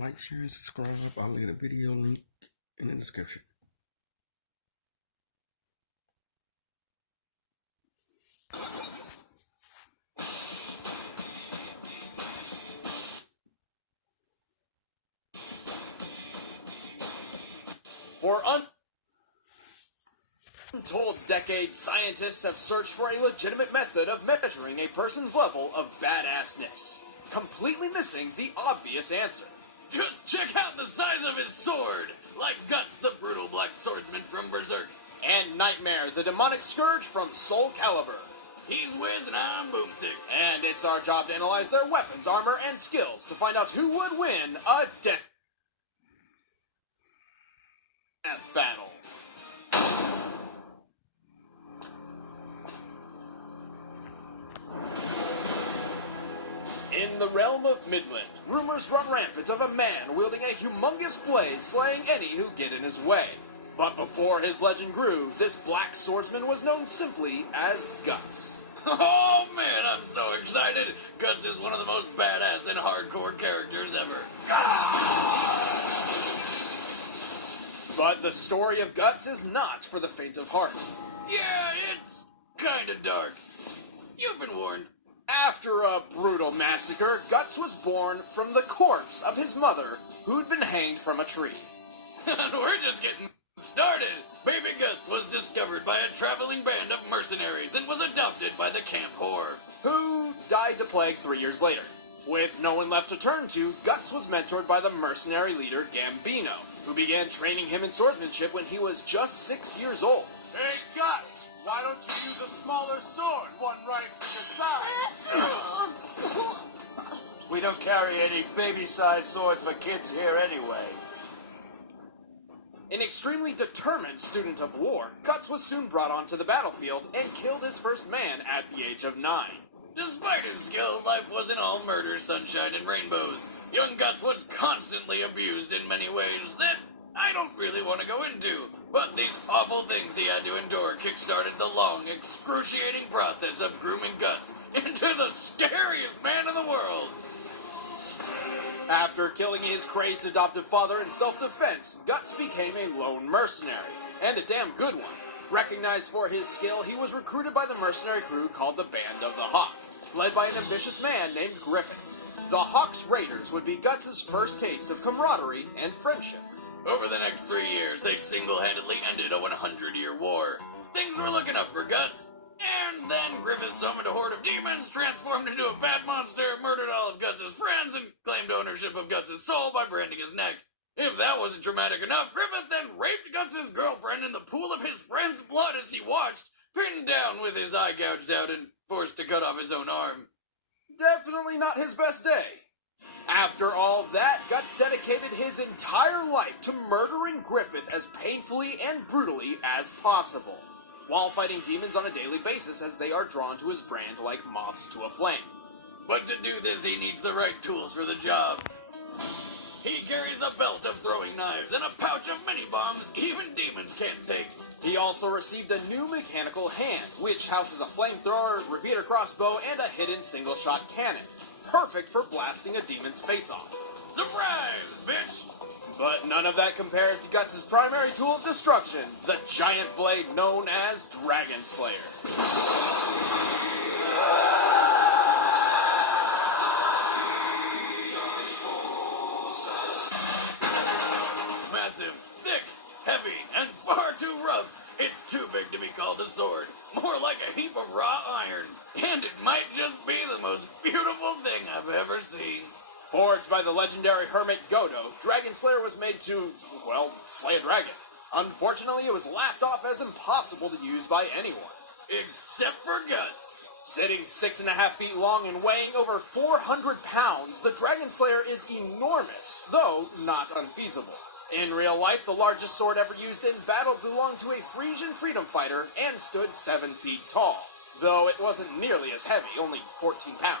Like, share, and subscribe. I'll leave a video link in the description. For untold decades, scientists have searched for a legitimate method of measuring a person's level of badassness, completely missing the obvious answer. Just check out the size of his sword, like Guts, the brutal black swordsman from Berserk. And Nightmare, the demonic scourge from Soul Calibur. He's Wiz and I'm Boomstick. And it's our job to analyze their weapons, armor, and skills to find out who would win a death battle. In the realm of Midland, rumors run rampant of a man wielding a humongous blade slaying any who get in his way. But before his legend grew, this black swordsman was known simply as Guts. Oh man, I'm so excited! Guts is one of the most badass and hardcore characters ever. But the story of Guts is not for the faint of heart. Yeah, it's kinda dark. You've been warned. After a brutal massacre, Guts was born from the corpse of his mother, who'd been hanged from a tree. And we're just getting started. Baby Guts was discovered by a traveling band of mercenaries and was adopted by the camp whore, who died to plague 3 years later. With no one left to turn to, Guts was mentored by the mercenary leader Gambino, who began training him in swordsmanship when he was just 6 years old. Hey, Guts, why don't you use a smaller sword, one right for your side? We don't carry any baby-sized swords for kids here anyway. An extremely determined student of war, Guts was soon brought onto the battlefield and killed his first man at the age of 9. Despite his skill, life wasn't all murder, sunshine, and rainbows. Young Guts was constantly abused in many ways that I don't really want to go into. But these awful things he had to endure kickstarted the long, excruciating process of grooming Guts into the scariest man in the world. After killing his crazed adoptive father in self-defense, Guts became a lone mercenary, and a damn good one. Recognized for his skill, he was recruited by the mercenary crew called the Band of the Hawk, led by an ambitious man named Griffin. The Hawk's Raiders would be Guts' first taste of camaraderie and friendship. Over the next 3 years, they single-handedly ended a 100-year war. Things were looking up for Guts. And then Griffith summoned a horde of demons, transformed into a bad monster, murdered all of Guts' friends, and claimed ownership of Guts' soul by branding his neck. If that wasn't dramatic enough, Griffith then raped Guts' girlfriend in the pool of his friend's blood as he watched, pinned down with his eye gouged out and forced to cut off his own arm. Definitely not his best day. After all that, Guts dedicated his entire life to murdering Griffith as painfully and brutally as possible, while fighting demons on a daily basis as they are drawn to his brand like moths to a flame. But to do this, he needs the right tools for the job. He carries a belt of throwing knives and a pouch of mini-bombs even demons can't take. He also received a new mechanical hand, which houses a flamethrower, repeater crossbow, and a hidden single-shot cannon, perfect for blasting a demon's face off. Surprise, bitch! But none of that compares to Guts' primary tool of destruction, the giant blade known as Dragon Slayer. Massive, thick, heavy, and far too rough. It's too big to be called a sword. More like a heap of raw iron. And it might just be the most beautiful thing I've ever seen. Forged by the legendary hermit Godo, Dragon Slayer was made to, well, slay a dragon. Unfortunately, it was laughed off as impossible to use by anyone. Except for Guts. Sitting 6.5 feet long and weighing over 400 pounds, the Dragon Slayer is enormous, though not unfeasible. In real life, the largest sword ever used in battle belonged to a Frisian freedom fighter and stood 7 feet tall, though it wasn't nearly as heavy, only 14 pounds.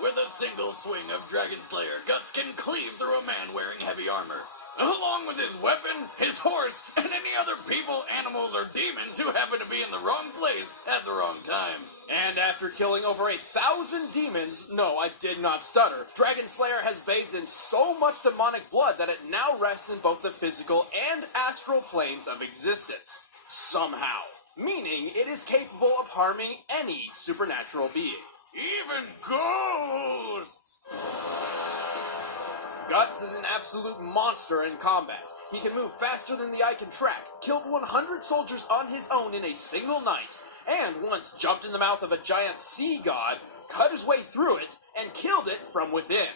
With a single swing of Dragon Slayer, Guts can cleave through a man wearing heavy armor. along with his weapon, his horse, and any other people, animals, or demons who happen to be in the wrong place at the wrong time. And after killing over 1,000 demons, no, I did not stutter, Dragon Slayer has bathed in so much demonic blood that it now rests in both the physical and astral planes of existence. Somehow. Meaning it is capable of harming any supernatural being. Even ghosts! Guts is an absolute monster in combat. He can move faster than the eye can track, killed 100 soldiers on his own in a single night, and once jumped in the mouth of a giant sea god, cut his way through it, and killed it from within.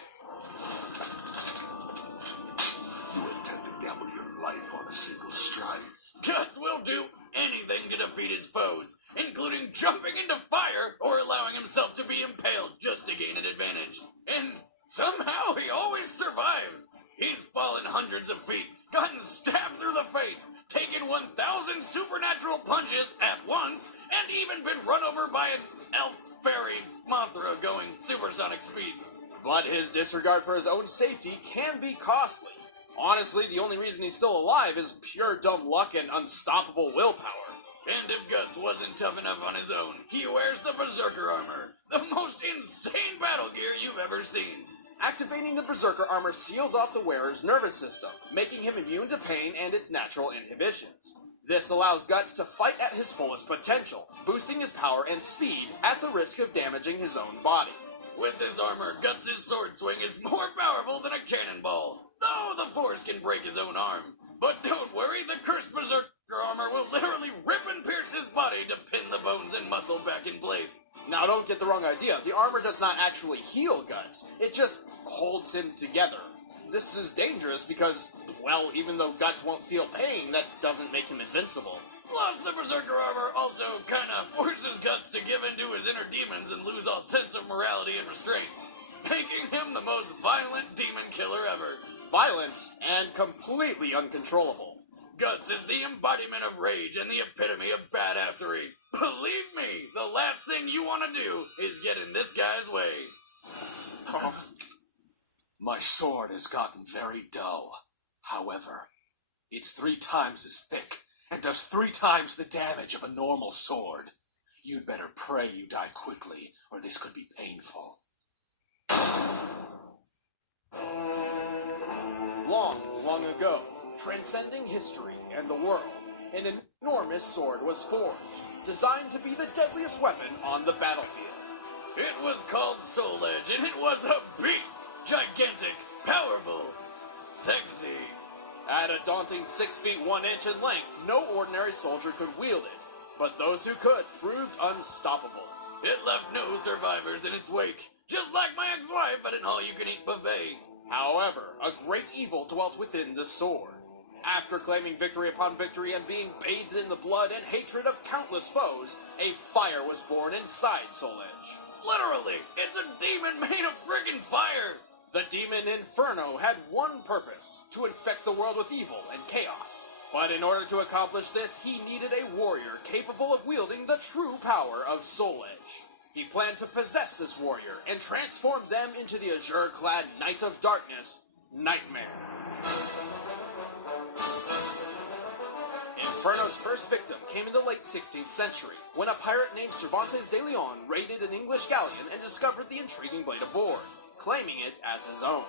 You intend to gamble your life on a single strike? Guts will do anything to defeat his foes, including jumping into fire or allowing himself to be impaled just to gain an advantage. And somehow he always survives. He's fallen hundreds of feet, gotten stabbed through the face, taken 1,000 supernatural punches at once, and even been run over by an elf fairy Mothra going supersonic speeds. But his disregard for his own safety can be costly. Honestly, the only reason he's still alive is pure dumb luck and unstoppable willpower. And if Guts wasn't tough enough on his own, he wears the Berserker armor, the most insane battle gear you've ever seen. Activating the Berserker armor seals off the wearer's nervous system, making him immune to pain and its natural inhibitions. This allows Guts to fight at his fullest potential, boosting his power and speed at the risk of damaging his own body. With this armor, Guts' sword swing is more powerful than a cannonball, though the Force can break his own arm. But don't worry, the cursed Berserker armor will literally rip and pierce his body to pin the bones and muscle back in place. Now don't get the wrong idea, the armor does not actually heal Guts, it just holds him together. This is dangerous because, well, even though Guts won't feel pain, that doesn't make him invincible. Plus, the Berserker armor also kinda forces Guts to give in to his inner demons and lose all sense of morality and restraint, making him the most violent demon killer ever. Violent and completely uncontrollable. Guts is the embodiment of rage and the epitome of badassery. Believe me, the last thing you want to do is get in this guy's way. Oh, my sword has gotten very dull. However, it's 3 times as thick and does 3 times the damage of a normal sword. You'd better pray you die quickly, or this could be painful. Long, long ago, transcending history and the world, an enormous sword was forged, designed to be the deadliest weapon on the battlefield. It was called Soul Edge, and it was a beast! Gigantic, powerful, sexy. At a daunting 6 feet 1 inch in length, no ordinary soldier could wield it, but those who could proved unstoppable. It left no survivors in its wake, just like my ex-wife at an all-you-can-eat buffet. However, a great evil dwelt within the sword. After claiming victory upon victory and being bathed in the blood and hatred of countless foes, a fire was born inside Soul Edge. Literally, it's a demon made of friggin' fire! The demon Inferno had one purpose, to infect the world with evil and chaos. But in order to accomplish this, he needed a warrior capable of wielding the true power of Soul Edge. He planned to possess this warrior and transform them into the azure-clad Knight of Darkness, Nightmare. Inferno's first victim came in the late 16th century, when a pirate named Cervantes de Leon raided an English galleon and discovered the intriguing blade aboard, claiming it as his own.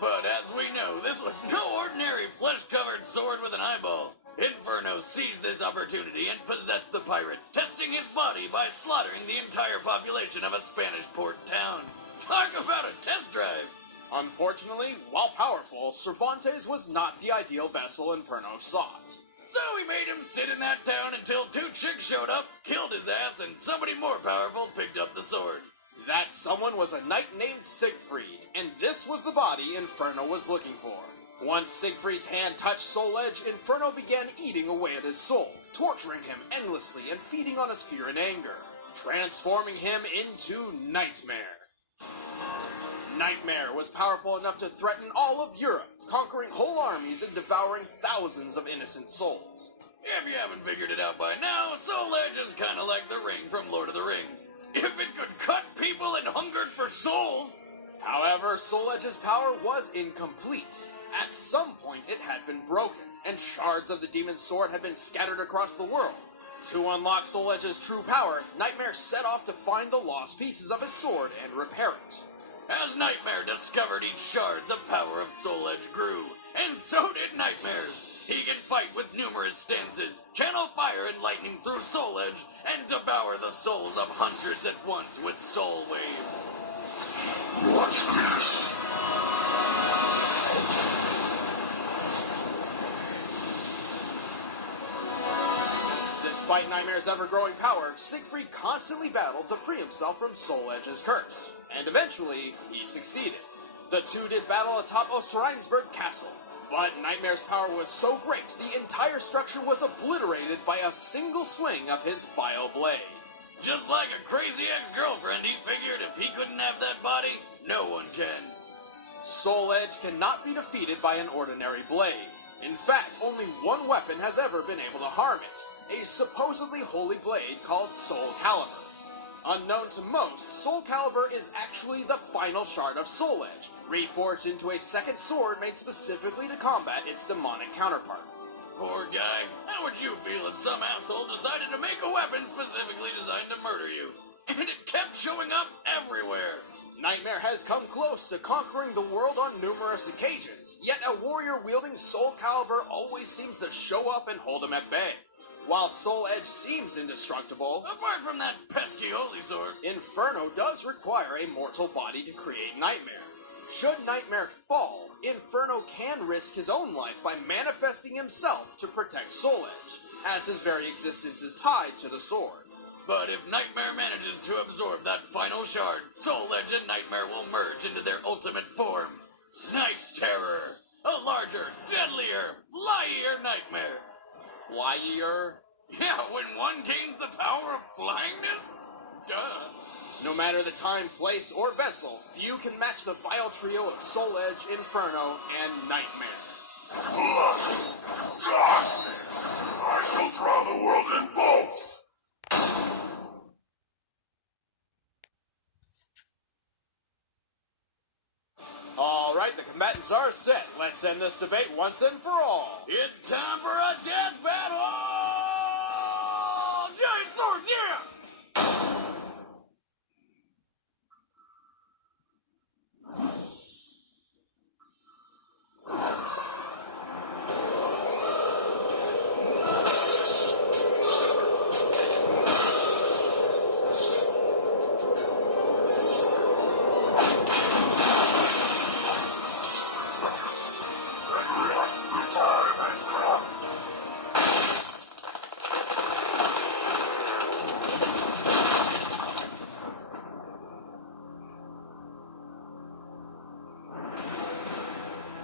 But as we know, this was no ordinary flesh-covered sword with an eyeball. Inferno seized this opportunity and possessed the pirate, testing his body by slaughtering the entire population of a Spanish port town. Talk about a test drive! Unfortunately, while powerful, Cervantes was not the ideal vessel Inferno sought. So he made him sit in that town until 2 chicks showed up, killed his ass, and somebody more powerful picked up the sword. That someone was a knight named Siegfried, and this was the body Inferno was looking for. Once Siegfried's hand touched Soul Edge, Inferno began eating away at his soul, torturing him endlessly and feeding on his fear and anger, transforming him into Nightmare. Nightmare was powerful enough to threaten all of Europe, conquering whole armies and devouring thousands of innocent souls. If you haven't figured it out by now, Soul Edge is kinda like the ring from Lord of the Rings. If it could cut people and hungered for souls... However, However, Soul Edge's power was incomplete. At some point, it had been broken, and shards of the demon's sword had been scattered across the world. To unlock Soul Edge's true power, Nightmare set off to find the lost pieces of his sword and repair it. As Nightmare discovered each shard, the power of Soul Edge grew, and so did Nightmare's. He can fight with numerous stances, channel fire and lightning through Soul Edge, and devour the souls of hundreds at once with Soul Wave. Watch this. Despite Nightmare's ever-growing power, Siegfried constantly battled to free himself from Soul Edge's curse, and eventually, he succeeded. The two did battle atop Osterreinsburg Castle, but Nightmare's power was so great, the entire structure was obliterated by a single swing of his vile blade. Just like a crazy ex-girlfriend, he figured if he couldn't have that body, no one can. Soul Edge cannot be defeated by an ordinary blade. In fact, only one weapon has ever been able to harm it, a supposedly holy blade called Soul Calibur. Unknown to most, Soul Calibur is actually the final shard of Soul Edge, reforged into a second sword made specifically to combat its demonic counterpart. Poor guy. How would you feel if some asshole decided to make a weapon specifically designed to murder you? And it kept showing up everywhere. Nightmare has come close to conquering the world on numerous occasions, yet a warrior-wielding Soul Calibur always seems to show up and hold him at bay. While Soul Edge seems indestructible, Apart from that pesky holy sword, Inferno does require a mortal body to create Nightmare. Should Nightmare fall, Inferno can risk his own life by manifesting himself to protect Soul Edge, as his very existence is tied to the sword. but if Nightmare manages to absorb that final shard, Soul Edge and Nightmare will merge into their ultimate form. Night Terror! A larger, deadlier, flyier Nightmare! Flyier? Yeah, when one gains the power of flyingness? Duh. No matter the time, place, or vessel, few can match the vile trio of Soul Edge, Inferno, and Nightmare. Blood, darkness. I shall drown the world in both. Alright, the combatants are set. Let's end this debate once and for all. It's time for a death battle! Giant swords, yeah!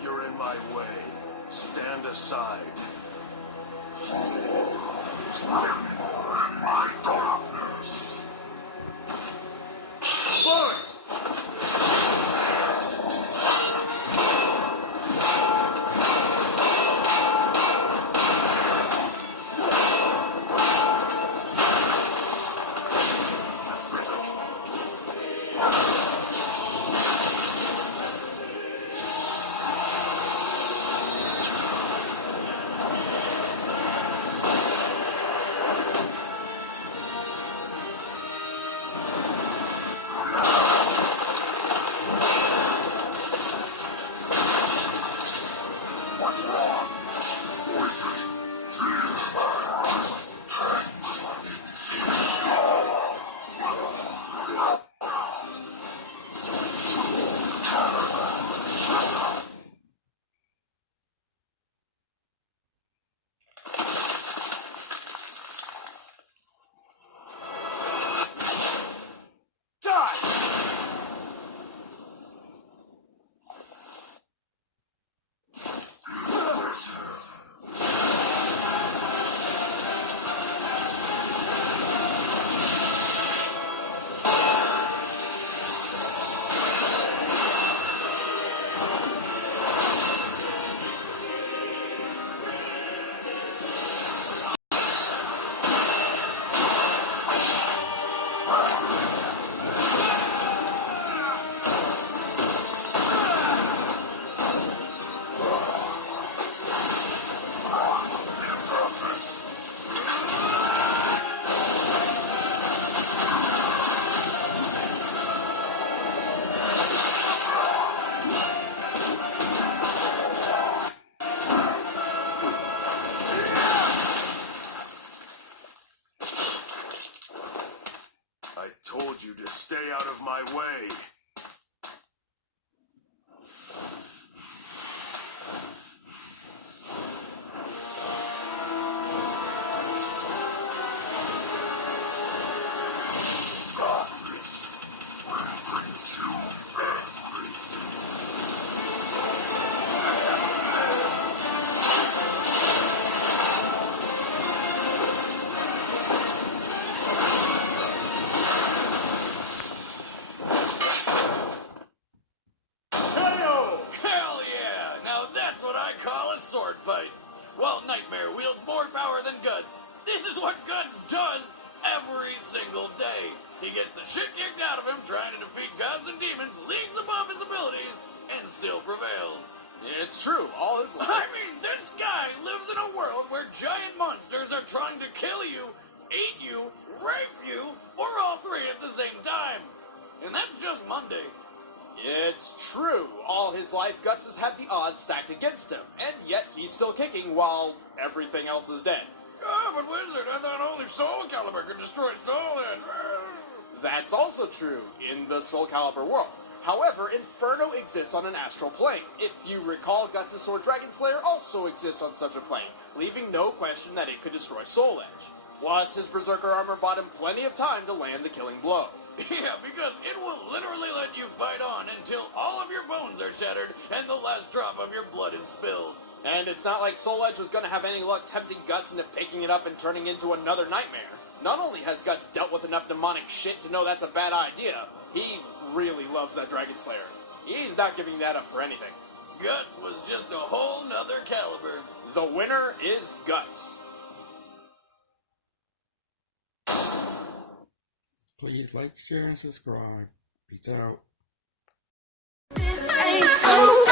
You're in my way. Stand aside. Tremble in my darkness. Burn! What's wrong? Voices. Die! I call a sword fight. While Nightmare wields more power than Guts, this is what Guts does every single day. He gets the shit kicked out of him trying to defeat gods and demons leagues above his abilities and still prevails. It's true, all his life. I mean, this guy lives in a world where giant monsters are trying to kill you, eat you, rape you, or all three at the same time. And that's just Monday. It's true. All his life, Guts has had the odds stacked against him, and yet he's still kicking while everything else is dead. Oh, but Wizard, I thought only Soul Calibur could destroy Soul Edge. That's also true in the Soul Calibur world. However, Inferno exists on an astral plane. If you recall, Guts' sword Dragon Slayer also exists on such a plane, leaving no question that it could destroy Soul Edge. Plus, his Berserker armor bought him plenty of time to land the killing blow. Yeah, because it will literally let you fight on until all of your bones are shattered and the last drop of your blood is spilled. And it's not like Soul Edge was going to have any luck tempting Guts into picking it up and turning into another nightmare. Not only has Guts dealt with enough demonic shit to know that's a bad idea, he really loves that Dragon Slayer. He's not giving that up for anything. Guts was just a whole nother Calibur. The winner is Guts. Please like, share, and subscribe. Peace out. This ain't so